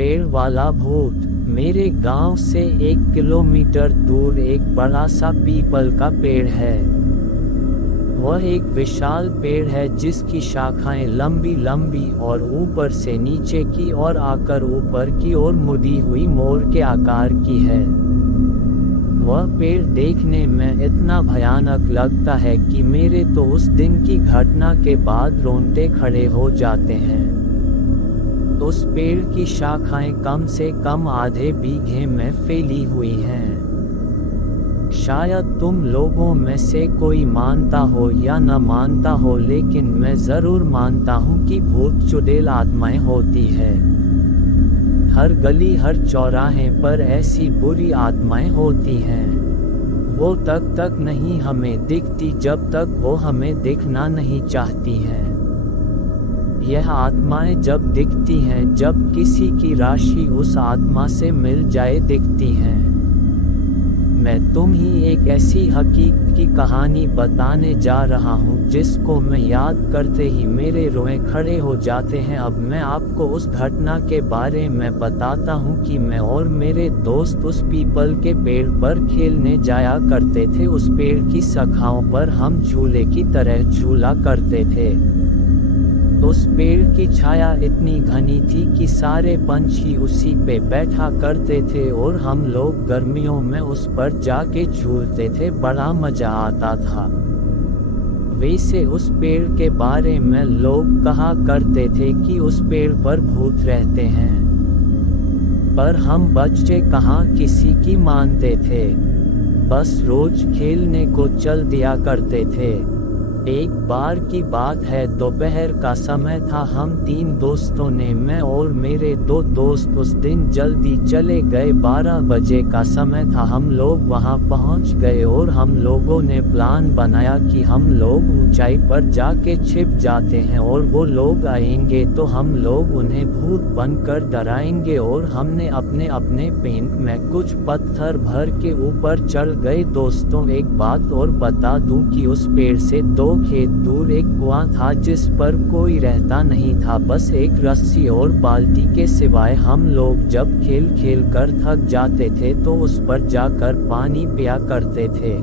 पेड़ वाला भूत। मेरे गांव से 1 किलोमीटर दूर एक बड़ा सा पीपल का पेड़ है। वह एक विशाल पेड़ है जिसकी शाखाएं लंबी लंबी और ऊपर से नीचे की ओर आकर ऊपर की ओर मुड़ी हुई मोर के आकार की है। वह पेड़ देखने में इतना भयानक लगता है कि मेरे तो उस दिन की घटना के बाद रोंगटे खड़े हो जाते हैं। उस पेड़ की शाखाएं कम से कम आधे बीघे में फैली हुई हैं। शायद तुम लोगों में से कोई मानता हो या न मानता हो, लेकिन मैं ज़रूर मानता हूँ कि भूत चुड़ैल आत्माएं होती है। हर गली हर चौराहे पर ऐसी बुरी आत्माएं होती हैं। वो तब तक नहीं हमें दिखती जब तक वो हमें दिखना नहीं चाहती हैं। यह आत्माएं जब दिखती हैं जब किसी की राशि उस आत्मा से मिल जाए दिखती हैं। मैं तुम्हें एक ऐसी हकीकत की कहानी बताने जा रहा हूँ जिसको मैं याद करते ही मेरे रोए खड़े हो जाते हैं। अब मैं आपको उस घटना के बारे में बताता हूँ कि मैं और मेरे दोस्त उस पीपल के पेड़ पर खेलने जाया करते थे। उस पेड़ की शाखाओं पर हम झूले की तरह झूला करते थे। उस पेड़ की छाया इतनी घनी थी कि सारे पंछी उसी पे बैठा करते थे और हम लोग गर्मियों में उस पर जाके झूलते थे। बड़ा मजा आता था। वैसे उस पेड़ के बारे में लोग कहा करते थे कि उस पेड़ पर भूत रहते हैं, पर हम बच्चे कहाँ किसी की मानते थे। बस रोज खेलने को चल दिया करते थे। एक बार की बात है, दोपहर का समय था। हम 3 दोस्तों ने, मैं और मेरे 2 दोस्त उस दिन जल्दी चले गए। 12 बजे का समय था। हम लोग वहां पहुंच गए और हम लोगों ने प्लान बनाया कि हम लोग ऊंचाई पर जाके छिप जाते हैं और वो लोग आएंगे तो हम लोग उन्हें भूत बनकर डराएंगे। और हमने अपने अपने पेंट में कुछ पत्थर भर के ऊपर चढ़ गए। दोस्तों, एक बात और बता दूं कि उस पेड़ से 2 खेत दूर एक कुआं था जिस पर कोई रहता नहीं था। बस एक रस्सी और बाल्टी के सिवाय हम लोग जब खेल खेल कर थक जाते थे तो उस पर जाकर पानी पिया करते थे।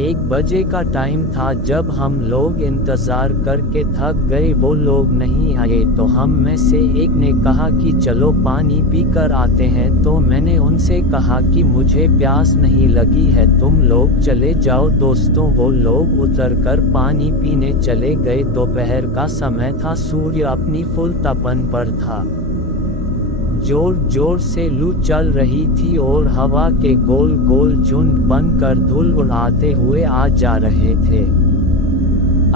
1 बजे का टाइम था। जब हम लोग इंतजार करके थक गए, वो लोग नहीं आए, तो हम में से एक ने कहा कि चलो पानी पी कर आते हैं। तो मैंने उनसे कहा कि मुझे प्यास नहीं लगी है, तुम लोग चले जाओ। दोस्तों, वो लोग उतरकर पानी पीने चले गए। दोपहर का समय था। सूर्य अपनी फुल तपन पर था। जोर जोर से लू चल रही थी और हवा के गोल गोल झुंड बनकर धूल उड़ाते हुए आ जा रहे थे।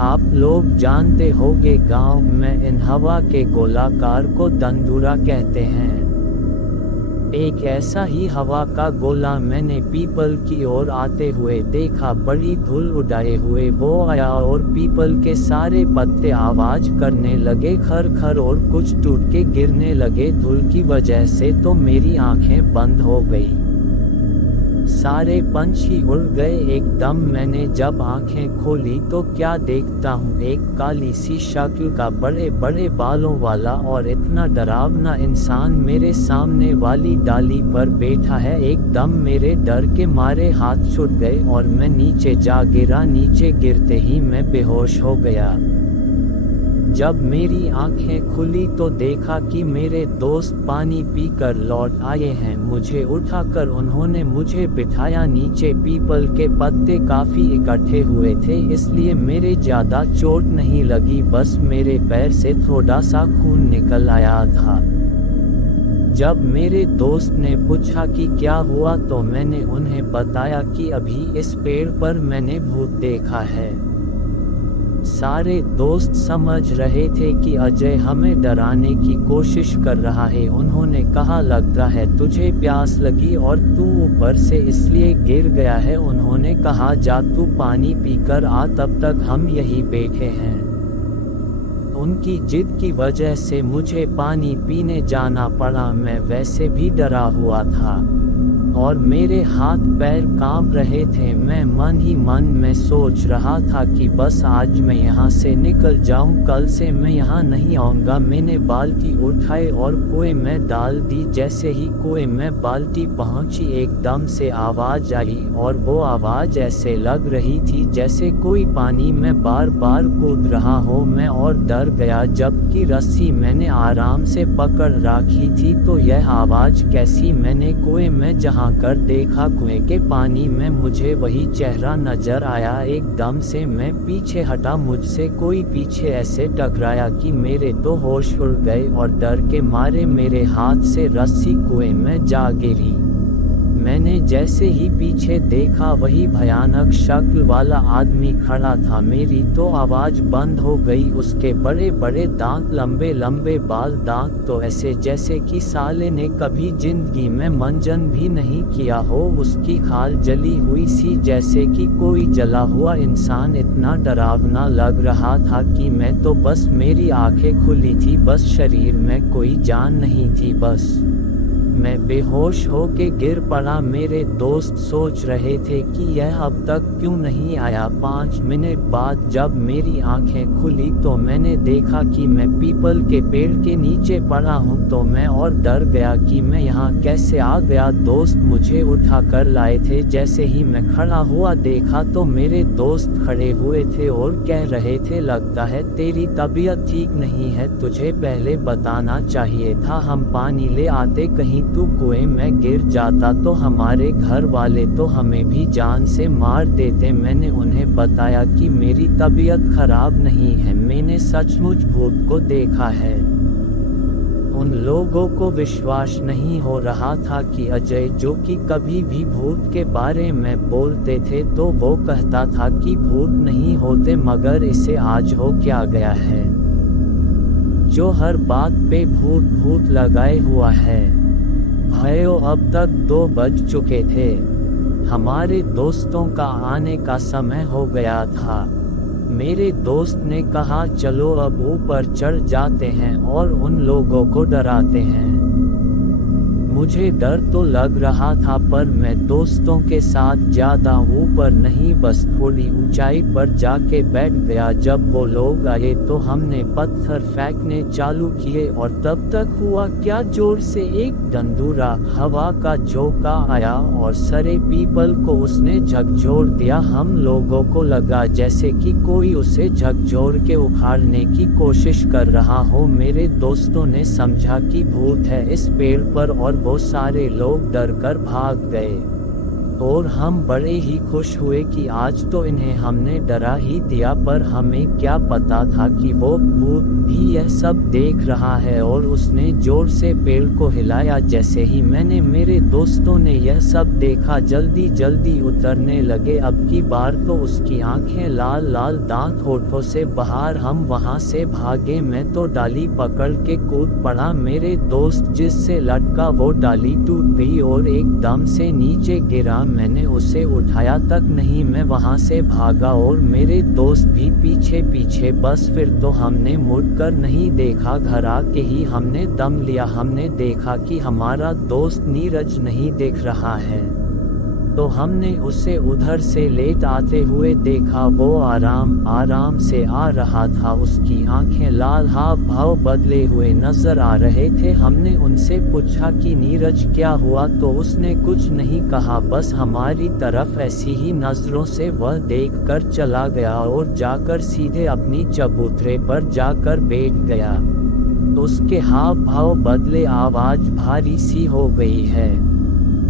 आप लोग जानते होंगे, गांव में इन हवा के गोलाकार को दंदूरा कहते हैं। एक ऐसा ही हवा का गोला मैंने पीपल की ओर आते हुए देखा। बड़ी धूल उड़ाए हुए वो आया और पीपल के सारे पत्ते आवाज करने लगे, खर खर, और कुछ टूट के गिरने लगे। धूल की वजह से तो मेरी आंखें बंद हो गई। सारे पंछी उड़ गए एकदम। मैंने जब आंखें खोली तो क्या देखता हूँ, एक काली सी शक्ल का बड़े बड़े बालों वाला और इतना डरावना इंसान मेरे सामने वाली डाली पर बैठा है। एकदम मेरे डर के मारे हाथ छूट गए और मैं नीचे जा गिरा। नीचे गिरते ही मैं बेहोश हो गया। जब मेरी आंखें खुली तो देखा कि मेरे दोस्त पानी पीकर लौट आए हैं। मुझे उठाकर उन्होंने मुझे बिठाया नीचे। पीपल के पत्ते काफी इकट्ठे हुए थे, इसलिए मेरे ज्यादा चोट नहीं लगी, बस मेरे पैर से थोड़ा सा खून निकल आया था। जब मेरे दोस्त ने पूछा कि क्या हुआ तो मैंने उन्हें बताया कि अभी इस पेड़ पर मैंने भूत देखा है। सारे दोस्त समझ रहे थे कि अजय हमें डराने की कोशिश कर रहा है। उन्होंने कहा, लगता है तुझे प्यास लगी और तू ऊपर से इसलिए गिर गया है। उन्होंने कहा, जा तू पानी पीकर आ, तब तक हम यहीं बैठे हैं। उनकी जिद की वजह से मुझे पानी पीने जाना पड़ा। मैं वैसे भी डरा हुआ था। और मेरे हाथ पैर कांप रहे थे। मैं मन ही मन में सोच रहा था कि बस आज मैं यहाँ से निकल जाऊँ, कल से मैं यहाँ नहीं आऊँगा। मैंने बाल्टी उठाई और कुएं में डाल दी। जैसे ही कुएं में बाल्टी पहुँची एकदम से आवाज़ आई, और वो आवाज़ ऐसे लग रही थी जैसे कोई पानी में बार बार कूद रहा हो। मैं और डर गया, जबकि रस्सी मैंने आराम से पकड़ रखी थी। तो यह आवाज़ कैसी? मैंने कुएं में जहाँ कर देखा, कुएं के पानी में मुझे वही चेहरा नजर आया। एकदम से मैं पीछे हटा, मुझसे कोई पीछे ऐसे टकराया कि मेरे तो होश उड़ गए और डर के मारे मेरे हाथ से रस्सी कुएं में जा गिरी। मैंने जैसे ही पीछे देखा, वही भयानक शक्ल वाला आदमी खड़ा था। मेरी तो आवाज़ बंद हो गई। उसके बड़े बड़े दांत, लंबे लंबे बाल, दांत तो ऐसे जैसे कि साले ने कभी जिंदगी में मंजन भी नहीं किया हो। उसकी खाल जली हुई सी, जैसे कि कोई जला हुआ इंसान। इतना डरावना लग रहा था कि मैं तो बस, मेरी आंखें खुली थी, बस शरीर में कोई जान नहीं थी। बस मैं बेहोश होके गिर पड़ा। मेरे दोस्त सोच रहे थे कि यह अब तक क्यों नहीं आया। 5 मिनट बाद जब मेरी आंखें खुली तो मैंने देखा कि मैं पीपल के पेड़ के नीचे पड़ा हूँ। तो मैं और डर गया कि मैं यहाँ कैसे आ गया। दोस्त मुझे उठा कर लाए थे। जैसे ही मैं खड़ा हुआ देखा तो मेरे दोस्त खड़े हुए थे और कह रहे थे, लगता है तेरी तबीयत ठीक नहीं है, तुझे पहले बताना चाहिए था, हम पानी ले आते, कहीं तू कुएं में गिर जाता तो हमारे घर वाले तो हमें भी जान से मार देते। मैंने उन्हें बताया कि मेरी तबीयत खराब नहीं है, मैंने सचमुच भूत को देखा है। उन लोगों को विश्वास नहीं हो रहा था कि अजय, जो कि कभी भी भूत के बारे में बोलते थे, तो वो कहता था कि भूत नहीं होते, मगर इसे आज हो क्या गया है जो हर बात पे भूत भूत लगाए हुआ है। भाइयों, अब तक 2 बज चुके थे। हमारे दोस्तों का आने का समय हो गया था। मेरे दोस्त ने कहा, चलो अब ऊपर चढ़ जाते हैं और उन लोगों को डराते हैं। मुझे डर तो लग रहा था, पर मैं दोस्तों के साथ ज़्यादा ऊपर नहीं, बस थोड़ी ऊंचाई पर जाके बैठ गया। जब वो लोग आए तो हमने पत्थर फेंकने चालू किए, और तब तक हुआ क्या, जोर से एक डंडूरा हवा का झोंका आया और सारे पीपल को उसने झकझोर दिया। हम लोगों को लगा जैसे कि कोई उसे झकझोर के उखाड़ने की कोशिश कर रहा हो। मेरे दोस्तों ने समझा कि भूत है इस पेड़ पर, और वो सारे लोग डर कर भाग गए। और हम बड़े ही खुश हुए कि आज तो इन्हें हमने डरा ही दिया। पर हमें क्या पता था कि वो भूत भी यह सब देख रहा है। और उसने जोर से पेड़ को हिलाया। जैसे ही मैंने, मेरे दोस्तों ने यह सब देखा, जल्दी जल्दी उतरने लगे। अब की बार तो उसकी आंखें लाल लाल, दांत होठों से बाहर। हम वहां से भागे। मैं तो डाली पकड़ के कूद पड़ा। मेरे दोस्त जिससे लटका वो डाली टूट गई और एकदम से नीचे गिरा। मैंने उसे उठाया तक नहीं, मैं वहां से भागा और मेरे दोस्त भी पीछे पीछे। बस फिर तो हमने मुड़कर नहीं देखा, घर आके ही हमने दम लिया। हमने देखा कि हमारा दोस्त नीरज नहीं दिख रहा है, तो हमने उसे उधर से लेट आते हुए देखा। वो आराम आराम से आ रहा था, उसकी आंखें लाल, हाव भाव बदले हुए नजर आ रहे थे। हमने उनसे पूछा कि नीरज क्या हुआ, तो उसने कुछ नहीं कहा, बस हमारी तरफ ऐसी ही नजरों से वह देख कर चला गया और जाकर सीधे अपनी चबूतरे पर जाकर बैठ गया। उसके हाव भाव बदले, आवाज भारी सी हो गई है।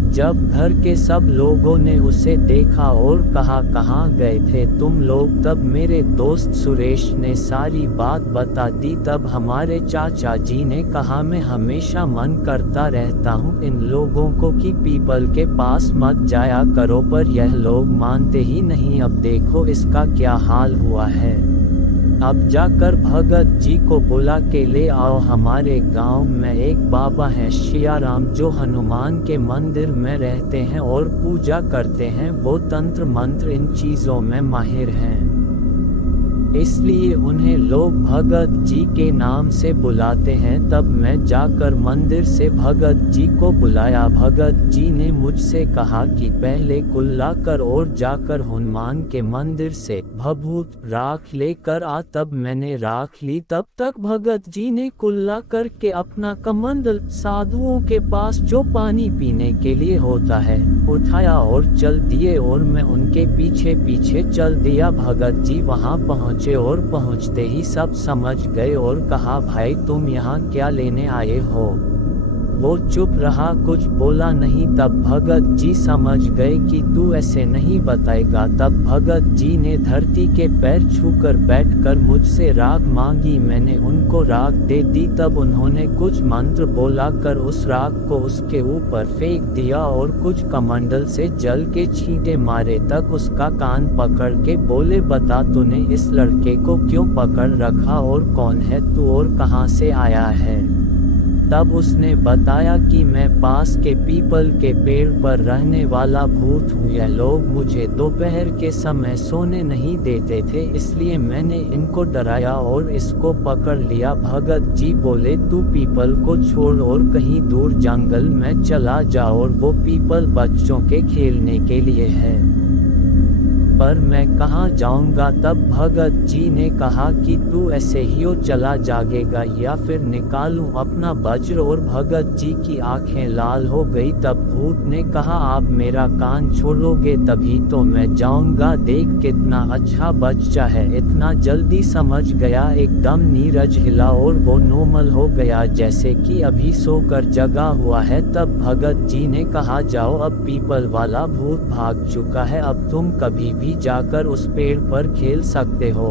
जब घर के सब लोगों ने उसे देखा और कहा, कहाँ गए थे तुम लोग, तब मेरे दोस्त सुरेश ने सारी बात बता दी। तब हमारे चाचा जी ने कहा, मैं हमेशा मन करता रहता हूँ इन लोगों को कि पीपल के पास मत जाया करो, पर यह लोग मानते ही नहीं। अब देखो इसका क्या हाल हुआ है। अब जाकर भगत जी को बुला के ले आओ। हमारे गांव में एक बाबा हैं शियाराम, जो हनुमान के मंदिर में रहते हैं और पूजा करते हैं। वो तंत्र मंत्र इन चीज़ों में माहिर हैं। इसलिए उन्हें लोग भगत जी के नाम से बुलाते हैं। तब मैं जाकर मंदिर से भगत जी को बुलाया। भगत जी ने मुझसे कहा कि पहले कुल्ला कर और जाकर हनुमान के मंदिर से भभूत राख लेकर आ। तब मैंने राख ली। तब तक भगत जी ने कुल्ला करके अपना कमंडल, साधुओं के पास जो पानी पीने के लिए होता है, उठाया और चल दिए और मैं उनके पीछे पीछे चल दिया। भगत जी वहां पहुंचे और पहुंचते ही सब समझ गए और कहा, भाई तुम यहाँ क्या लेने आए हो? वो चुप रहा, कुछ बोला नहीं। तब भगत जी समझ गए कि तू ऐसे नहीं बताएगा। तब भगत जी ने धरती के पैर छूकर बैठकर मुझसे राख मांगी। मैंने उनको राख दे दी। तब उन्होंने कुछ मंत्र बोला कर उस राख को उसके ऊपर फेंक दिया और कुछ कमंडल से जल के छींटे मारे। तक उसका कान पकड़ के बोले, बता तूने इस लड़के को क्यों पकड़ रखा और कौन है तू और कहाँ से आया है? तब उसने बताया कि मैं पास के पीपल के पेड़ पर रहने वाला भूत हूँ। यह लोग मुझे दोपहर के समय सोने नहीं देते थे, इसलिए मैंने इनको डराया और इसको पकड़ लिया। भगत जी बोले, तू पीपल को छोड़ और कहीं दूर जंगल में चला जा, और वो पीपल बच्चों के खेलने के लिए है, पर मैं कहाँ जाऊंगा? तब भगत जी ने कहा कि तू ऐसे ही चला जागेगा या फिर निकालूं अपना वज्र? और भगत जी की आंखें लाल हो गई। तब भूत ने कहा, आप मेरा कान छोड़ोगे तभी तो मैं जाऊंगा। देख कितना अच्छा बच्चा है। इतना जल्दी समझ गया, एकदम नीरज हिला और वो नॉर्मल हो गया जैसे कि अभी सोकर जगा हुआ है। तब भगत जी ने कहा, जाओ, अब पीपल वाला भूत भाग चुका है, अब तुम कभी भी जाकर उस पेड़ पर खेल सकते हो।